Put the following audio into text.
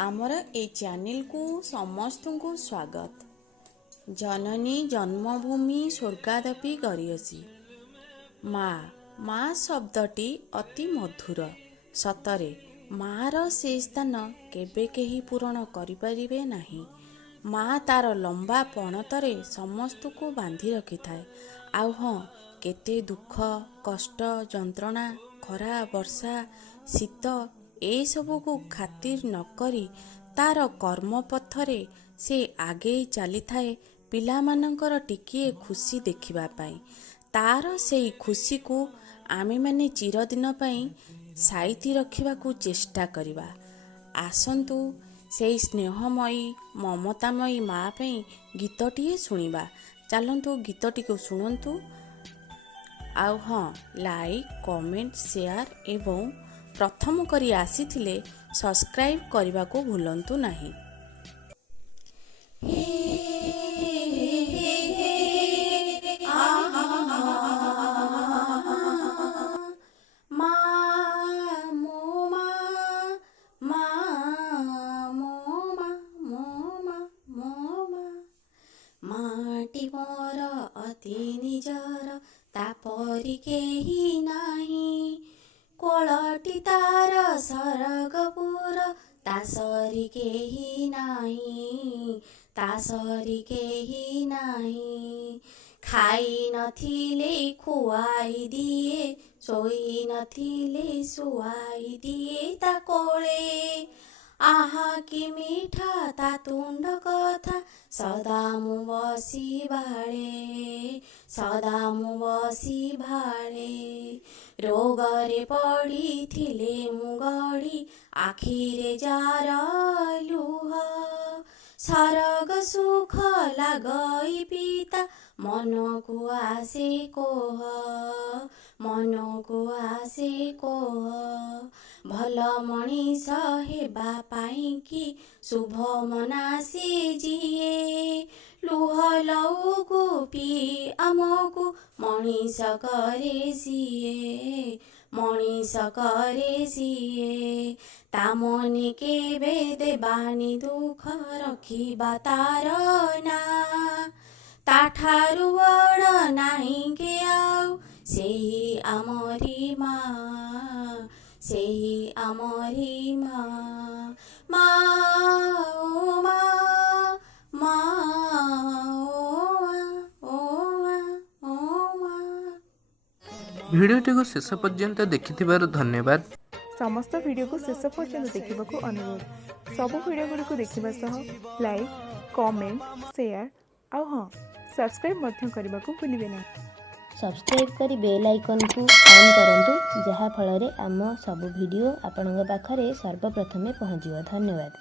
आमर ए चैनल को समस्त को स्वागत। जननी जन्मभूमि स्वर्गादपि गरियसी। माँ शब्दटी अति मधुर। सतरे माँर से स्थान केबे केही पूरण करिपारिबे नाही। माँ तार लंबा पणतरे समस्त को बांधि रखि थाए। आउ हाँ, केते दुख कष्ट जंत्रणा खरा वर्षा शीत ए सबू को खातिर न करी तार कर्म पथरे से आगे चली थाए पिला मानकर टिकिए खुशी देखिबा पाई। तार से खुशी को आमे माने चिरदिन पाई साइती रखिबा को चेष्टा करिबा। आसंतु से स्नेहमयी ममतामयी माँ पे गीतटिए शुणिबा। चलंतु गीतटी को शुणंतु। आउ हाँ, लाइक कमेंट शेयर एवं प्रथम करी आसीथिले सब्सक्राइब करने को भूलंतु नहीं। माटी मोर अति निजर तापरी केही नाही। कोलटी तार सरगपुर तासरी केही नाही। तासरी केही नाही। खाई नथिले खुआई दिए सोई नथिले सुआई दिए ता कोले। आहा कि मिठा ता तुंड कथा सदा मु बसी भाळे। सदा मु बसी भाळे। रोगरे पड़ी थिले मु गड़ी आखिरे जार लुह। सरग सुख लागई पिता मन को आसे कोह। मन को आसे कोह। भल मनीष हेबा पाई कि शुभ मनासी जिए। लुह लऊ को पी आमको मनीष करे सिए। मनीष करे सिए। ता मने केबे देबानी दुख रखिबा तार ना। ताठारु बड़ नाही के आउ सेही आमरी माँ। सेही आमरी माँ। माँ ओ माँ भिडियोटी को शेष पर्यंत देखिथिबार धन्यवाद। समस्त वीडियो को शेष पर्यंत देखा अनुरोध। सब वीडियो गुड़िक देखा सह लाइक कमेंट शेयर आउ हाँ सब्सक्राइब करने को भूलिए नहीं। सब्सक्राइब करी बेल आइकन को ऑन करंतु जहाँ फल आम सब वीडियो आपन पाखरे सर्वप्रथमे पहुँचो। धन्यवाद।